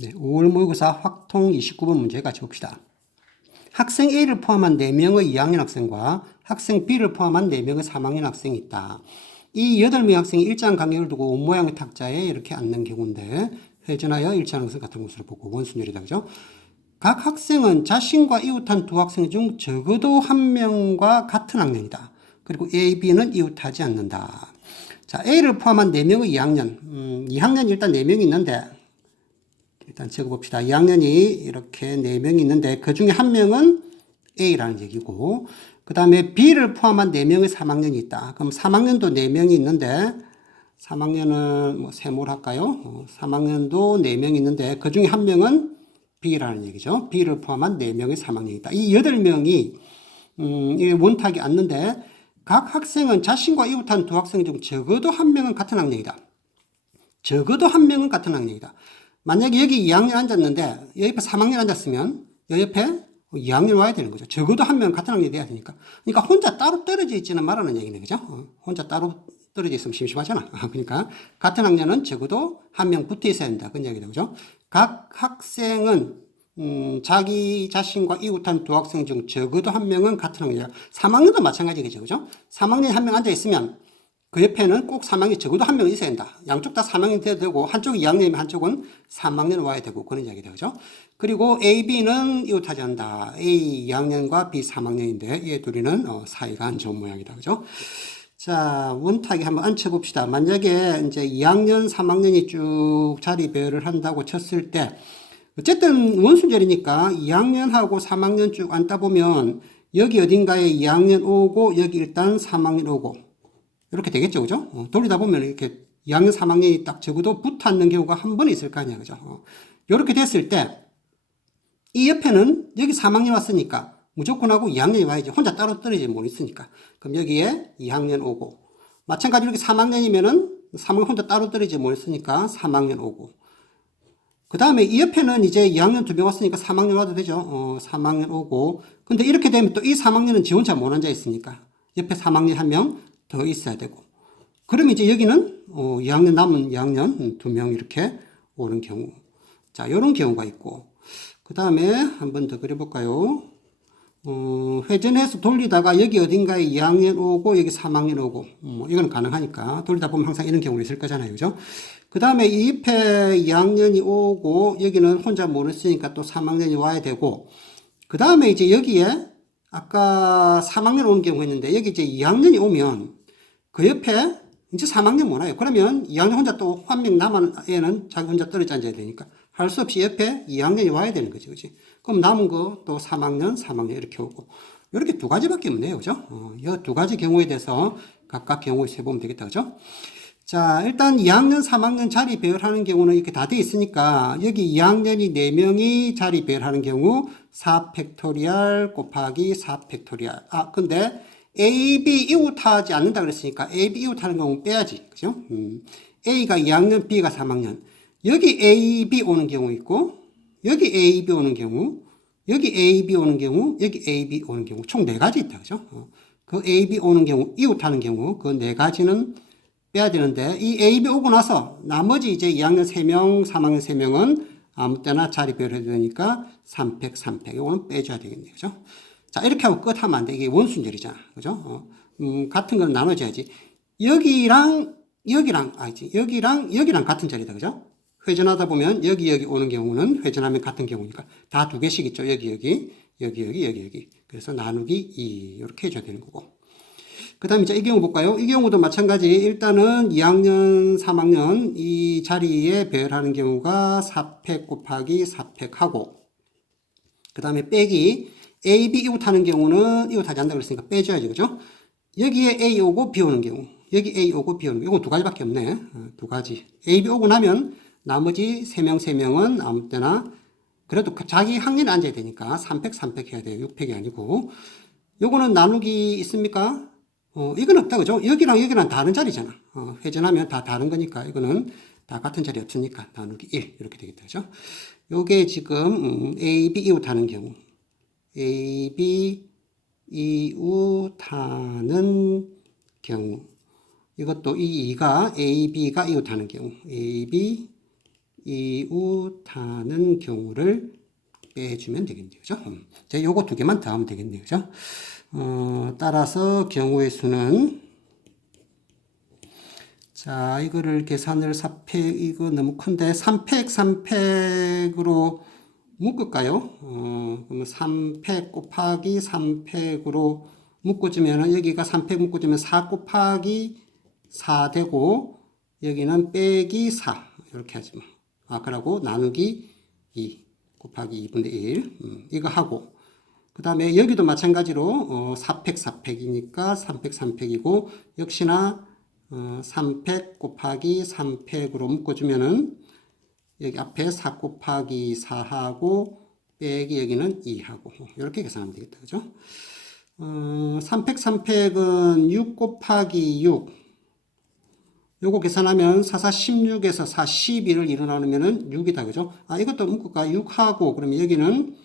네, 5월 모의고사 확통 29번 문제 같이 봅시다. 학생 A를 포함한 4명의 2학년 학생과 학생 B를 포함한 4명의 3학년 학생이 있다. 이 8명의 학생이 일정한 간격을 두고 원 모양의 탁자에 이렇게 앉는 경우인데 회전하여 일치하는 것을 같은 것으로 보고 원순열이다. 그죠? 각 학생은 자신과 이웃한 두 학생 중 적어도 한 명과 같은 학년이다. 그리고 A, B는 이웃하지 않는다. 자, A를 포함한 4명의 2학년. 2학년이 일단 4명이 있는데 일단 적어봅시다. 2학년이 이렇게 4명이 있는데 그 중에 한 명은 A라는 얘기고 그 다음에 B를 포함한 4명의 3학년이 있다. 그럼 3학년도 4명이 있는데 3학년은 뭐 세모를 할까요? 3학년도 4명이 있는데 그 중에 한 명은 B라는 얘기죠. B를 포함한 4명의 3학년이 있다. 이 8명이 원탁이 앉는데 각 학생은 자신과 이웃한 두 학생 중 적어도 한 명은 같은 학년이다. 적어도 한 명은 같은 학년이다. 만약에 여기 2학년 앉았는데 옆에 3학년 앉았으면 옆에 2학년 와야 되는 거죠. 적어도 한 명은 같은 학년이 돼야 되니까. 그러니까 혼자 따로 떨어져 있지는 말라는 얘기네. 그죠? 혼자 따로 떨어져 있으면 심심하잖아. 그러니까 같은 학년은 적어도 한 명 붙어 있어야 된다. 그런 얘기죠. 그죠? 각 학생은 자기 자신과 이웃한 두 학생 중 적어도 한 명은 같은 학년이다. 3학년도 마찬가지겠죠. 그죠? 3학년에 한 명 앉아 있으면 그 옆에는 꼭 3학년이 적어도 한 명 있어야 된다. 양쪽 다 3학년이 돼도 되고 한쪽이 2학년이면 한쪽은 3학년 와야 되고 그런 이야기다. 그죠? 그리고 A, B는 이웃하지 않는다. A 2학년과 B 3학년인데 얘 둘이는 사이가 안 좋은 모양이다. 그죠? 자, 원탁에 한번 앉혀봅시다. 만약에 이제 2학년, 3학년이 쭉 자리 배열을 한다고 쳤을 때 어쨌든 원순절이니까 2학년하고 3학년 쭉 앉다 보면 여기 어딘가에 2학년 오고 여기 일단 3학년 오고 이렇게 되겠죠. 그죠? 돌리다 보면 이렇게 2학년, 3학년이 딱 적어도 붙어 있는 경우가 한 번 있을 거 아니야. 그죠? 이렇게 됐을 때, 이 옆에는 여기 3학년 왔으니까 무조건 하고 2학년이 와야지. 혼자 따로 떨어지지 못 있으니까. 그럼 여기에 2학년 오고. 마찬가지로 이렇게 3학년이면은 3학년 혼자 따로 떨어지지 못 있으니까 3학년 오고. 그 다음에 이 옆에는 이제 2학년 2명 왔으니까 3학년 와도 되죠. 3학년 오고. 근데 이렇게 되면 또 이 3학년은 지 혼자 못 앉아 있으니까 옆에 3학년 한 명 더 있어야 되고. 그러면 이제 여기는 2학년 남은 2학년 2명 이렇게 오는 경우. 자, 이런 경우가 있고. 그 다음에 한 번 더 그려볼까요? 회전해서 돌리다가 여기 어딘가에 2학년 오고 여기 3학년 오고 이건 가능하니까 돌리다 보면 항상 이런 경우가 있을 거잖아요. 그죠? 그 다음에 이 옆에 2학년이 오고 여기는 혼자 못 있으니까 또 3학년이 와야 되고 그 다음에 이제 여기에 아까 3학년 오는 경우 있는데 여기 이제 2학년이 오면 그 옆에 이제 3학년 못 와요. 그러면 2학년 혼자 또 한 명 남은 애는 자기 혼자 떨어져 앉아야 되니까 할 수 없이 옆에 2학년이 와야 되는 거지. 그지? 그럼 남은 거 또 3학년, 3학년 이렇게 오고. 이렇게 두 가지밖에 없네요. 그죠? 이 두 가지 경우에 대해서 각각 경우에 세보면 되겠다. 그죠? 자, 일단 2학년, 3학년 자리 배열하는 경우는 이렇게 다 돼 있으니까 여기 2학년이 4명이 자리 배열하는 경우 4 팩토리얼 곱하기 4 팩토리얼. 근데 A, B 이웃하지 않는다 그랬으니까 A, B 이웃하는 경우 빼야지. 그죠? A가 2학년, B가 3학년. 여기 A, B 오는 경우 있고 여기 A, B 오는 경우 여기 A, B 오는 경우 여기 A, B 오는 경우 총 4가지 있다. 그죠? 그 A, B 오는 경우 이웃하는 경우 그 4가지는 빼야 되는데 이 A, B 오고 나서 나머지 이제 2학년 3명, 3학년 3명은 아무 때나 자리 배열해도 되니까 3팩, 3팩 이거는 빼줘야 되겠네요. 그죠? 자, 이렇게 하고 끝하면 안 돼. 이게 원순절이잖아. 그죠? 같은 건 나눠줘야지. 여기랑 같은 자리다. 그죠? 회전하다 보면 여기 오는 경우는 회전하면 같은 경우니까 다 2개씩 있죠. 여기. 그래서 나누기 2 이렇게 해줘야 되는 거고. 그 다음에 이 경우 볼까요? 이 경우도 마찬가지. 일단은 2학년, 3학년 이 자리에 배열하는 경우가 4팩 곱하기 4팩 하고 그 다음에 빼기 A, B 이웃하는 경우는 이웃하지 않는다 그랬으니까 빼줘야지. 그죠? 여기에 A 오고 B 오는 경우 여기 A 오고 B 오는 경우 이건 2가지밖에 없네. 2가지. A, B 오고 나면 나머지 3명은 아무 때나 그래도 자기 학년에 앉아야 되니까 3팩, 3팩 해야 돼요. 6팩이 아니고 요거는 나누기 있습니까? 이건 없다. 그죠? 여기랑 다른 자리잖아. 회전하면 다 다른 거니까 이거는 다 같은 자리 없으니까 나누기 1 이렇게 되겠다. 그죠? 요게 지금 A, B 이웃하는 경우 A, B 이웃하는 경우 이것도 이 2가 A, B가 이웃하는 경우 A, B 이웃하는 경우를 빼주면 되겠네요. 그죠? 자, 요거 두 개만 더 하면 되겠네요. 그죠? 따라서 경우의 수는, 자, 이거를 계산을 4팩, 이거 너무 큰데, 3팩, 3팩으로 묶을까요? 그러면 3팩 곱하기 3팩으로 묶어주면은, 여기가 3팩 묶어주면 4 곱하기 4 되고, 여기는 빼기 4. 이렇게 하지 뭐. 그러고 나누기 2 곱하기 2분의 1. 이거 하고. 그 다음에 여기도 마찬가지로, 4팩 4팩이니까 3팩 3팩이고, 역시나 3팩 곱하기 3팩으로 묶어주면은 여기 앞에 4 곱하기 4하고 빼기 여기는 2하고 이렇게 계산하면 되겠다. 그죠? 3팩 3팩은 6 곱하기 6 요거 계산하면 4, 4, 16에서 4, 12를 일어나면은 6이다. 그죠? 이것도 묶을까? 6하고 그러면 여기는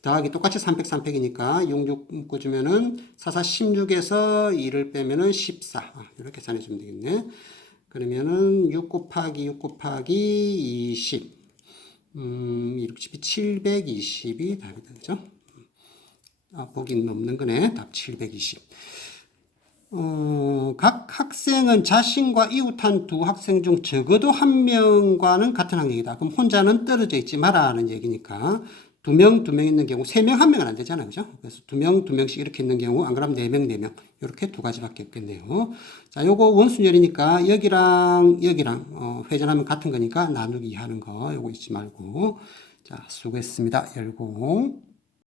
더하기 똑같이 3팩 3팩이니까 6, 6 묶어주면은 4, 4, 16에서 2를 빼면은 14. 이렇게 계산해주면 되겠네. 그러면은 6 곱하기 6 곱하기 20. 6, 720이 답이다. 그죠? 보기 넘는 거네. 답 720. 각 학생은 자신과 이웃한 두 학생 중 적어도 한 명과는 같은 학년이다. 그럼 혼자는 떨어져 있지 마라는 얘기니까 두 명 있는 경우, 3명, 1명은 안 되잖아요. 그죠? 그래서 2명 이렇게 있는 경우, 안 그러면 4명, 4명. 이렇게 두 가지밖에 없겠네요. 자, 요거 원순열이니까 여기랑 회전하면 같은 거니까 나누기 하는 거, 요거 잊지 말고. 자, 수고했습니다. 열공.